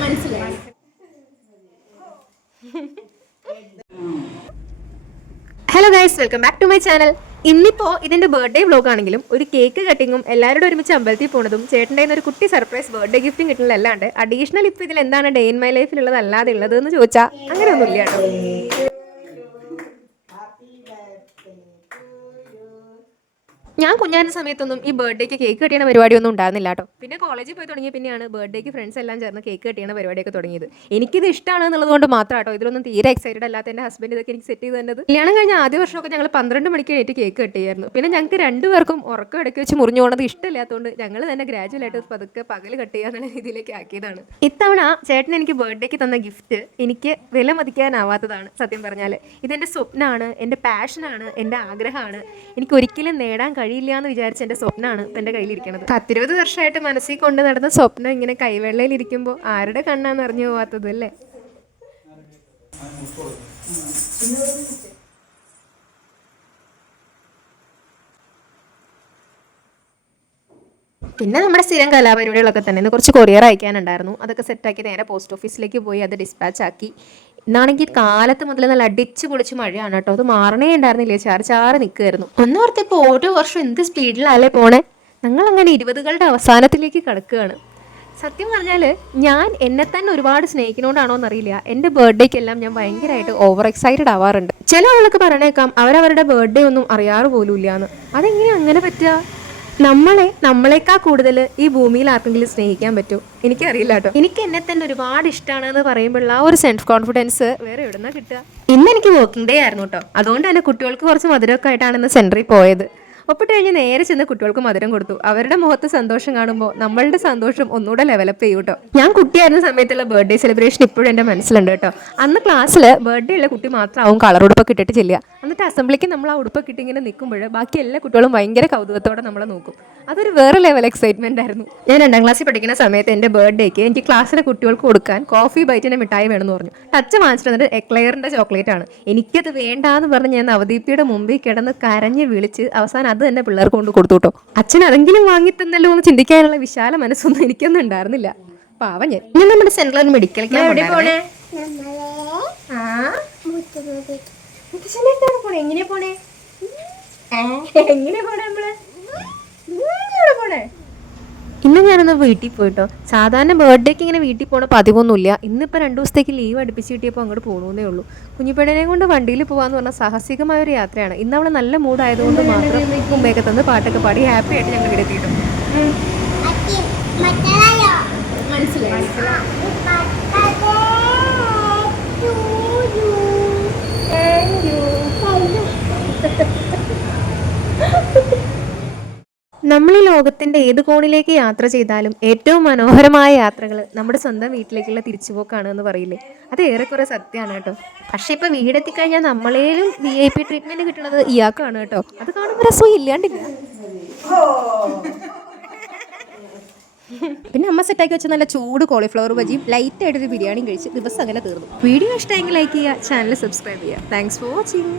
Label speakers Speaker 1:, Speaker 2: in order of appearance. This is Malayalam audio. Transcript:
Speaker 1: മനസ്സിലായി hello guys welcome back to my channel ഇന്നിപ്പോ ഇതിന്റെ ബർത്ത്ഡേ വ്ലോഗ് ആണെങ്കിലും ഒരു കേക്ക് കട്ടിങ്ങും എല്ലാവരുടെ ഒരുമിച്ച് അമ്പലത്തിൽ പോണതും ചേട്ടന്റെ ഒരു കുട്ടി സർപ്രൈസ് ബർത്ത്ഡേ ഗിഫ്റ്റും കിട്ടുന്നില്ല അല്ലാണ്ട് അഡീഷണൽ ഇപ്പൊ ഇതിൽ എന്താണ് ഡേ ഇൻ മൈ ലൈഫിലുള്ളത് അല്ലാതെ ഉള്ളത് എന്ന് ചോദിച്ചാൽ അങ്ങനെയൊന്നുമില്ല കേട്ടോ. ഞാൻ കുഞ്ഞായിരുന്ന സമയത്തൊന്നും ഈ ബർത്ത്ഡേക്ക് കേക്ക് കെട്ടിയണ പരിപാടി ഒന്നും ഉണ്ടായിരുന്നില്ല കേട്ടോ. പിന്നെ കോളേജിൽ പോയി തുടങ്ങിയ പിന്നെയാണ് ബർത്ത്ഡേക്ക് ഫ്രണ്ട്സ് എല്ലാം ചേർന്ന് കേക്ക് കട്ടിയണ പരിപാടിയൊക്കെ തുടങ്ങിയത്. എനിക്കിത് ഇഷ്ടമാണ് എന്നുള്ളത് കൊണ്ട് മാത്രം കേട്ടോ ഇതിലൊന്നും തീരെ എക്സൈറ്റഡ് അല്ലാത്ത എന്റെ ഹസ്ബൻഡ് ഇതൊക്കെ എനിക്ക് സെറ്റ് ചെയ്ത് തന്നത്. കല്യാണം കഴിഞ്ഞ ആദ്യ വർഷമൊക്കെ ഞങ്ങൾ പന്ത്രണ്ട് മണിക്ക് കഴിഞ്ഞിട്ട് കേക്ക് കെട്ടിയായിരുന്നു പിന്നെ ഞങ്ങൾക്ക് രണ്ടുപേർക്കും ഉറക്കം ഇടയ്ക്ക് വെച്ച് മുറിഞ്ഞു പോകുന്നത് ഇഷ്ടമില്ലാത്തതുകൊണ്ട് ഞങ്ങൾ തന്നെ ഗ്രാജുവൽ ആയിട്ട് പതുക്കെ പകൽ കട്ട് രീതിയിലേക്ക് ആക്കിയതാണ്. ഇത്തവണ ചേട്ടൻ എനിക്ക് ബർത്ത്ഡേക്ക് തന്ന ഗിഫ്റ്റ് എനിക്ക് വില മതിക്കാനാവാത്തതാണ് സത്യം പറഞ്ഞാൽ ഇതെന്റെ സ്വപ്നമാണ് എന്റെ പാഷനാണ് എന്റെ ആഗ്രഹമാണ്. എനിക്ക് ഒരിക്കലും നേടാൻ കഴിയില്ല എന്ന് വിചാരിച്ച എന്റെ സ്വപ്നമാണ് എന്റെ കയ്യിലിരിക്കുന്നത് പത്തിരുപത് വർഷമായിട്ട് മനസ്സിൽ കൊണ്ട് നടന്ന സ്വപ്നം ഇങ്ങനെ കൈവെള്ളയിൽ ഇരിക്കുമ്പോൾ ആരുടെ കണ്ണാന്ന് അറിഞ്ഞു പോവാത്തത് അല്ലേ? പിന്നെ നമ്മുടെ സ്ഥിരം കലാപരിപാടികളൊക്കെ തന്നെ. കുറച്ച് കൊറിയർ അയക്കാനുണ്ടായിരുന്നു. അതൊക്കെ സെറ്റാക്കി നേരെ പോസ്റ്റ് ഓഫീസിലേക്ക് പോയി അത് ഡിസ്പാച്ച് ആക്കി. ഇന്നാണെങ്കിൽ കാലത്ത് മുതൽ നല്ല അടിച്ചു പൊളിച്ച് മഴയാണ് കേട്ടോ. അത് മാറണേ ഉണ്ടായിരുന്നില്ല? ചാറ് ചാറ് നിൽക്കുമായിരുന്നു ഒന്നോർത്തിപ്പോൾ ഓരോ വർഷം എന്ത് സ്പീഡിലല്ലേ പോണേ? ഞങ്ങൾ അങ്ങനെ ഇരുപതുകളുടെ അവസാനത്തിലേക്ക് കിടക്കുകയാണ്. സത്യം പറഞ്ഞാൽ ഞാൻ എന്നെ തന്നെ ഒരുപാട് സ്നേഹിക്കണോണ്ടാണോ എന്നറിയില്ല എന്റെ ബർത്ത്ഡേക്കെല്ലാം ഞാൻ ഭയങ്കരമായിട്ട് ഓവർ എക്സൈറ്റഡ് ആവാറുണ്ട്. ചില ആളുകൾക്ക് പറഞ്ഞേക്കാം അവരവരുടെ ബർത്ത്ഡേ ഒന്നും അറിയാറ് പോലും ഇല്ലയെന്ന് അതെങ്ങനെ അങ്ങനെ പറ്റുക? നമ്മളെ നമ്മളെക്കാൾ കൂടുതൽ ഈ ഭൂമിയിൽ ആർക്കെങ്കിലും സ്നേഹിക്കാൻ പറ്റുമോ എനിക്കറിയില്ല കേട്ടോ. എനിക്ക് എന്നെ തന്നെ ഒരുപാട് ഇഷ്ടമാണ് എന്ന് പറയുമ്പോഴുള്ള ആ ഒരു സെൽഫ് കോൺഫിഡൻസ് വേറെ എവിടുന്നാ കിട്ടുക? ഇന്ന് എനിക്ക് വർക്കിംഗ് ഡേ ആയിരുന്നു കേട്ടോ. അതുകൊണ്ട് തന്നെ കുട്ടികൾക്ക് കുറച്ച് മധുരമൊക്കെ ആയിട്ടാണ് ഇന്ന് സെന്ററിൽ പോയത്. ഒപ്പിട്ട് കഴിഞ്ഞ് നേരെ ചെന്ന് കുട്ടികൾക്ക് മധുരം കൊടുത്തു. അവരുടെ മുഖത്ത് സന്തോഷം കാണുമ്പോൾ നമ്മളുടെ സന്തോഷം ഒന്നുകൂടെ ലെവലപ്പ് ചെയ്യും കേട്ടോ. ഞാൻ കുട്ടിയായിരുന്ന സമയത്തുള്ള ബർത്ത്ഡേ സെലിബ്രേഷൻ ഇപ്പോഴും എന്റെ മനസ്സിലുണ്ട് കേട്ടോ. അന്ന് ക്ലാസ്സിൽ ബർത്ത്ഡേ ഉള്ള കുട്ടി മാത്രമാവും കളർ ഉടുപ്പൊക്കെ ഇട്ടിട്ട് ചെല്ലുക. എന്നിട്ട് അസംബ്ലിക്ക് നമ്മൾ ആ ഉടുപ്പൊക്കെ ഇട്ടിങ്ങനെ നിൽക്കുമ്പോൾ ബാക്കി എല്ലാ കുട്ടികളും ഭയങ്കര കൗതുകത്തോടെ നമ്മളെ നോക്കും. അതൊരു വേറെ ലെവൽ എക്സൈറ്റ്മെന്റ് ആയിരുന്നു. ഞാൻ രണ്ടാം ക്ലാസ്സിൽ പഠിക്കുന്ന സമയത്ത് എന്റെ ബർത്ത്ഡേക്ക് എനിക്ക് ക്ലാസ്സിലെ കുട്ടികൾക്ക് കൊടുക്കാൻ കോഫി ബൈറ്റിന്റെ മിഠായി വേണമെന്ന് പറഞ്ഞു. ടച്ച് വാങ്ങിച്ചിട്ട് വന്നിട്ട് എക്ലെയറിന്റെ ചോക്ലേറ്റ് ആണ്. എനിക്കത് വേണ്ടാന്ന് പറഞ്ഞ് ഞാൻ അവദീപ്പിയുടെ മുമ്പിൽ കിടന്ന് കരഞ്ഞ് വിളിച്ച് അവസാനം അത് തന്നെ പിള്ളേർക്ക് കൊണ്ട് കൊടുത്തു കേട്ടോ. അച്ഛൻ അതെങ്കിലും വാങ്ങി തന്നല്ലോ എന്ന് ചിന്തിക്കാനുള്ള വിശാല മനസ്സൊന്നും എനിക്കൊന്നും ഉണ്ടായിരുന്നില്ല. പാവ ഞാൻ. ഞാൻ നമ്മുടെ സെൻട്രൽ മെഡിക്കൽ ക്യാമ്പ് പോണേ പോണേ? എങ്ങനെയാ പോണേ? എങ്ങനെയാ പോണേ നമ്മൾ? പോണേ? ഇന്ന് ഞാനൊന്ന് വീട്ടിൽ പോയിട്ടോ. സാധാരണ ബർത്ത്ഡേക്ക് ഇങ്ങനെ വീട്ടിൽ പോണ പതിവൊന്നുമില്ല. ഇന്നിപ്പോൾ രണ്ട് ദിവസത്തേക്ക് ലീവ് അടുപ്പിച്ച് കിട്ടിയപ്പോൾ അങ്ങോട്ട് പോകണമെന്നേ ഉള്ളൂ. കുഞ്ഞിപ്പേടനെ കൊണ്ട് വണ്ടിയിൽ പോകാന്ന് പറഞ്ഞാൽ സാഹസികമായ ഒരു യാത്രയാണ്. ഇന്ന് അവളെ നല്ല മൂഡായതുകൊണ്ട് മാത്രം മുമ്പേക്ക് തന്ന് പാട്ടൊക്കെ പാടി ഹാപ്പി ആയിട്ട് ഞങ്ങൾ ഇവിടെ എത്തിയിട്ടുണ്ട്. മനസ്സിലായി നമ്മൾ ഈ ലോകത്തിന്റെ ഏത് കോണിലേക്ക് യാത്ര ചെയ്താലും ഏറ്റവും മനോഹരമായ യാത്രകൾ നമ്മുടെ സ്വന്തം വീട്ടിലേക്കുള്ള തിരിച്ചുപോക്കാണ് എന്ന് പറയില്ലേ? അത് ഏറെക്കുറെ സത്യമാണ് കേട്ടോ. പക്ഷെ ഇപ്പൊ വീടെത്തിക്കഴിഞ്ഞാൽ നമ്മളേലും വി ഐ പി ട്രീറ്റ്മെന്റ് കിട്ടുന്നത് ഇയാൾക്കാണ് കേട്ടോ. അത് കാണുമ്പോൾ രസം ഇല്ലാണ്ടില്ല പിന്നെ അമ്മ സെറ്റാക്കി വെച്ച നല്ല ചൂട് കോളിഫ്ലവർ ബജിയും ലൈറ്റ് ആയിട്ടൊരു ബിരിയാണിയും കഴിച്ച് ദിവസം അങ്ങനെ തീർന്നു. വീഡിയോ ഇഷ്ടമെങ്കിൽ ലൈക്ക് ചെയ്യുക ചാനൽ സബ്സ്ക്രൈബ് ചെയ്യുക. Thanks for watching